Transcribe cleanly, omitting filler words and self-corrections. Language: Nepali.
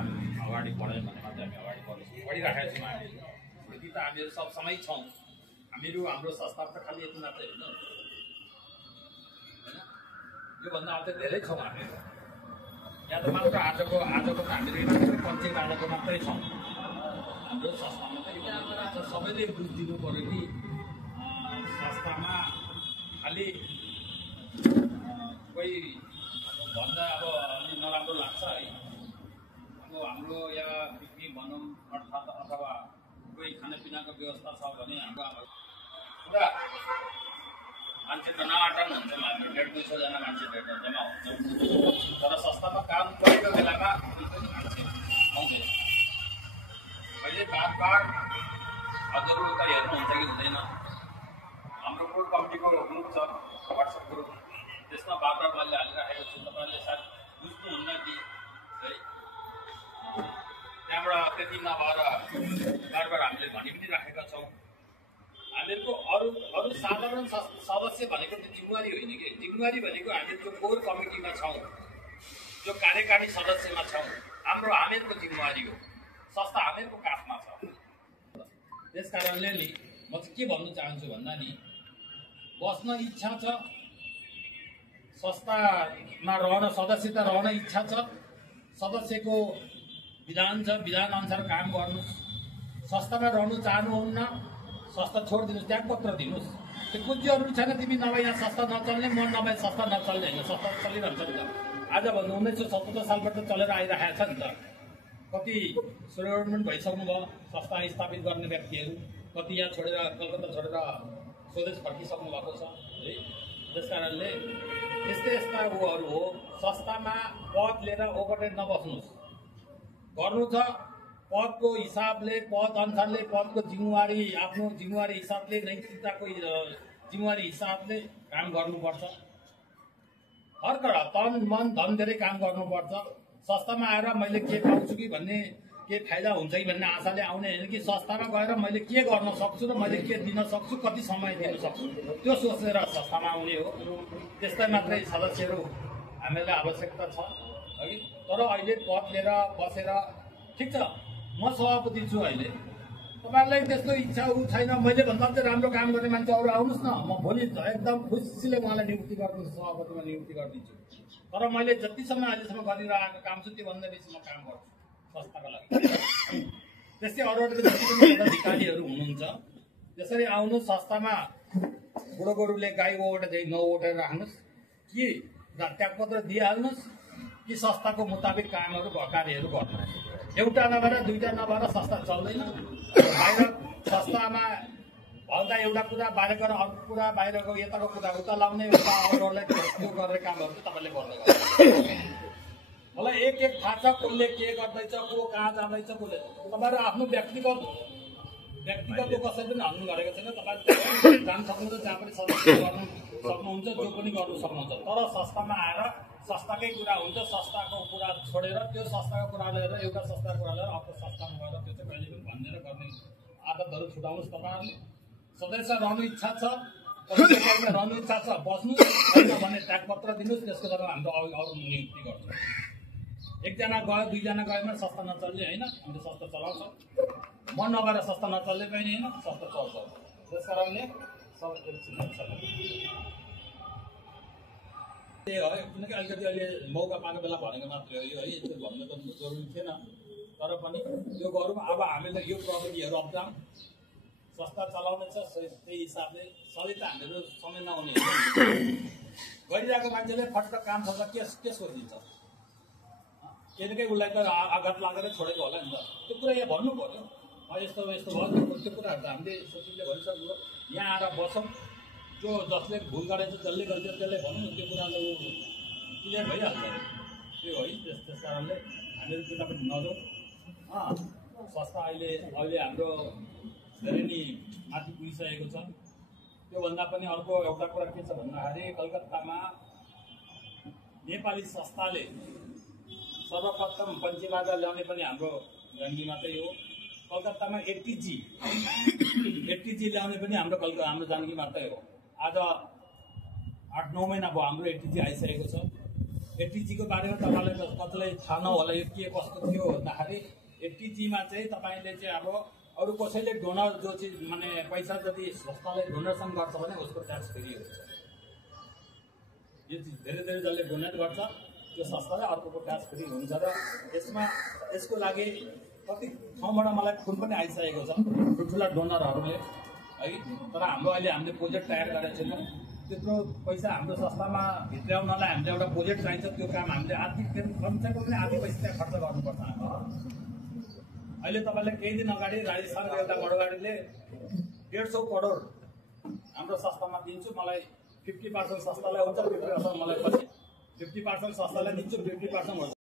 काम अगाडि बढ्यो भने मात्रै हामी अगाडि बढिरहेका छौँ। हामी यति त हामीहरू सब समय छौँ। हामीहरू हाम्रो संस्था त खालि यति मात्रै होइन, योभन्दा अझै धेरै छौँ हामीहरू। यहाँ त मात्र आजको त हामीहरू मात्रै पञ्चायत आजको मात्रै छौँ। हाम्रो संस्थामा त सबैले बुझिदिनु पऱ्यो कि संस्थामा खालि कोही भन्दा अब अलि नराम्रो लाग्छ है। अब हाम्रो यहाँ पिकनिक भनौँ अर्थात् अथवा कोही खानापिनाको व्यवस्था छ भने हाम्रो पुरा मान्छे टनाटन हुन्छ। हामी 150-200जना मान्छे भेट्न जम्मा हुन्छ। तर संस्थामा काम गरेको बेलामा मान्छे आउँदैन। अहिले बार हजुरहरू त हेर्नुहुन्छ कि हुँदैन? हाम्रो कोर कमिटीको ग्रुप छ, वाट्सएप ग्रुप, त्यसमा बार मैले हालिराखेको छु। तपाईँहरूले सायद बुझ्नुहुन्न कि है, त्यहाँबाट त्यति नभएर बार हामीले भनि पनि राखेका छौँ। हामीहरूको अरू साधारण सदस्य भनेको त जिम्मेवारी होइन कि। जिम्मेवारी भनेको हामीहरूको कोर कमिटीमा छौँ, जो कार्यकारी सदस्यमा छौँ, हामीहरूको जिम्मेवारी हो। संस्था हामीहरूको काखमा छ। त्यस कारणले नि म चाहिँ के भन्न चाहन्छु भन्दा नि, बस्न इच्छा छ, संस्थामा सदस्यता रहन इच्छा छ, सदस्यको विधान छ, विधान अनुसार काम गर्नुहोस्। संस्थामा रहनु चाहनुहुन्न, संस्था छोडिदिनुहोस्, त्यागपत्र दिनुहोस्। त्यो कुन जरुरी छैन तिमी नभए यहाँ संस्था नचल्ने, म नभए संस्था नचल्ने होइन। संस्था चलिरहन्छ नि त। आजभन्दा 1977 सालबाट चलेर आइरहेको छ नि त। कति रिटायरमेन्ट भइसक्नु भयो संस्था स्थापित गर्ने व्यक्तिहरू, कति यहाँ छोडेर कलकत्ता छोडेर स्वदेश फर्किसक्नु भएको छ है। त्यस कारणले यस्ता उहरू हो। संस्थामा पद लिएर ओभरटेक नबस्नुहोस्। गर्नु छ पदको हिसाबले, पद अनुसारले, पदको जिम्मेवारी, आफ्नो जिम्मेवारी हिसाबले, नैतिकताको जिम्मेवारी हिसाबले काम गर्नुपर्छ। हर कुरा तन मन धन धेरै काम गर्नुपर्छ। संस्थामा आएर मैले के पाउँछु कि भन्ने, के फाइदा हुन्छ कि भन्ने आशाले आउने होइन कि संस्थामा गएर मैले के गर्न सक्छु र मैले के दिन सक्छु, कति समय दिन सक्छु, त्यो सोचेर संस्थामा आउने हो। त्यस्तै मात्रै सदस्यहरू हामीलाई आवश्यकता छ है। तर अहिले पद लिएर बसेर ठिक छ, म सभापति छु अहिले, तपाईँहरूलाई त्यस्तो इच्छा छैन मैले भन्दा चाहिँ राम्रो काम गर्ने मान्छे अरू आउनुहोस् न, म भोलि एकदम खुसीले उहाँलाई नियुक्ति गरिदिन्छु, सभापतिमा नियुक्ति गरिदिन्छु। तर मैले जतिसम्म अहिलेसम्म गरिरहेको काम छु त्योभन्दा बेसी म काम गर्छु संस्थाको लागि। त्यस्तै अरू जति पनि अधिकारीहरू हुनुहुन्छ, त्यसरी आउनु संस्थामा बुढो गोरुले गाई ओटेर नओटेर राख्नुहोस्, कि त्यागपत्र दिइहाल्नुहोस्, कि संस्थाको मुताबिक कामहरू कार्यहरू गर्नुहोस्। एउटा नभएर दुईवटा नभएर संस्था चल्दैन। बाहिर संस्थामा भन्दा एउटा कुरा, बाहिर गएर अर्को कुरा, बाहिरको यताको कुरा उता लाउने, उता अरूहरूलाई त्यो गर्ने कामहरू चाहिँ तपाईँले गर्दै मलाई एक थाहा छ कसले के गर्दैछ, को कहाँ जाँदैछ, कसले। तपाईँहरू आफ्नो व्यक्तिगत कसै पनि हाल्नु गरेको छैन। तपाईँले जान सक्नुहुन्छ, जहाँ पनि सदस्य गर्नु सक्नुहुन्छ, जो पनि गर्नु सक्नुहुन्छ। तर संस्थामा आएर संस्थाकै कुरा हुन्छ, संस्थाको कुरा छोडेर त्यो संस्थाको कुरा लिएर, एउटा संस्थाको कुरा लिएर अर्को संस्थामा गएर त्यो चाहिँ कहिले पनि भनेर गर्ने आदतहरू छुटाउनुहोस्। तपाईँहरूले सदस्य रहनु इच्छा छ, रहनु इच्छा छ बस्नुहोस्, होइन भने त्यागपत्र दिनुहोस्। त्यसको जग्गा हाम्रो अरू नियुक्ति गर्छौँ। एकजना गयो, दुईजना गएमा संस्था नचल्ने होइन। हामीले संस्था चलाउँछौँ, म नगएर संस्था नचल्ने पनि होइन, संस्था चल्छ। त्यस कारणले त्यही हो, किनकि अलिकति अहिले मौका पाएको बेला भनेको मात्रै हो यो है। यस्तो भन्नु त जरुरी थिएन, तर पनि यो गरौँ। अब हामीले यो प्रविधिहरू अप्नाउँ, संस्था चलाउने छ, त्यही हिसाबले सधैँ त हामीहरू समय नहुने गरिरहेको मान्छेले फटक काम छ के सोचिन्छ, किनकि उसलाई त आघात लागेर छोडेको होला नि त। त्यो कुरा यहाँ भन्नु पर्यो। यस्तो यस्तो भयो, त्यो कुराहरू त हामीले सोचिले भनिसक्नु। यहाँ आएर बसौँ, जो जसले भुल गरेछ, जसले गर्छ त्यसले भनौँ, त्यो कुरा त क्लियर भइहाल्छ। त्यो है, त्यस कारणले हामीहरू त्यता पनि नजाउँ। संस्था अहिले हाम्रो धेरै नै माथि पुगिसकेको छ। त्योभन्दा पनि अर्को एउटा कुरा के छ भन्दाखेरि, कलकत्तामा नेपाली संस्थाले सर्वप्रथम पञ्चबाजा ल्याउने पनि हाम्रो जानकीमाकै हो। कलकत्तामा एटीजी ल्याउने पनि हाम्रो जानकीमाकै हो। आज 8-9 महिना भयो हाम्रो एटीजी आइसकेको छ। एटिजीको बारेमा तपाईँलाई त कतिलाई थाहा नहोला यो के कस्तो थियो भन्दाखेरि एटिजीमा चाहिँ तपाईँले चाहिँ अब अरू कसैले डोनर जो चाहिँ माने पैसा जति संस्थाले डोनेसन गर्छ भने उसको ट्याक्स फ्री हुन्छ। यो चिज धेरै धेरै जसले डोनेट गर्छ त्यो संस्थाले अर्कोको ट्याक्स फ्री हुन्छ र यसको लागि कति ठाउँबाट मलाई फोन पनि आइसकेको छ ठुल्ठुला डोनरहरूले है। तर हामीले प्रोजेक्ट तयार गरेको छैनौँ। त्यत्रो पैसा हाम्रो संस्थामा भित्राउनलाई हामीले एउटा प्रोजेक्ट चाहिन्छ, त्यो काम हामीले कमसेकम पनि आधी पैसा त्यहाँ खर्च गर्नुपर्छ। अहिले तपाईँले केही दिन अगाडि राजस्थानको एउटा बडगाडीले 150 करोड हाम्रो संस्थामा दिन्छु, मलाई 50% संस्थालाई हुन्छ, 50% मलाई पछि 50% संस्थालाई दिन्छु, 50%